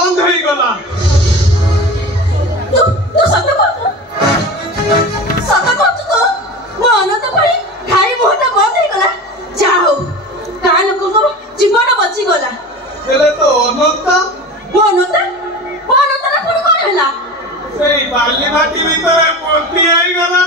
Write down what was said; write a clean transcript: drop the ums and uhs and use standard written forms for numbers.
बंद हो गला तू सत कहतु तो मो अनंत पड़ी खाई मुहटा बंद हो गला जा हो का लोक जीवन बची गला हेले तो अनंत मो अनंत ना पुणी कोन हला सेई बाली माटी भीतर पोती आई गला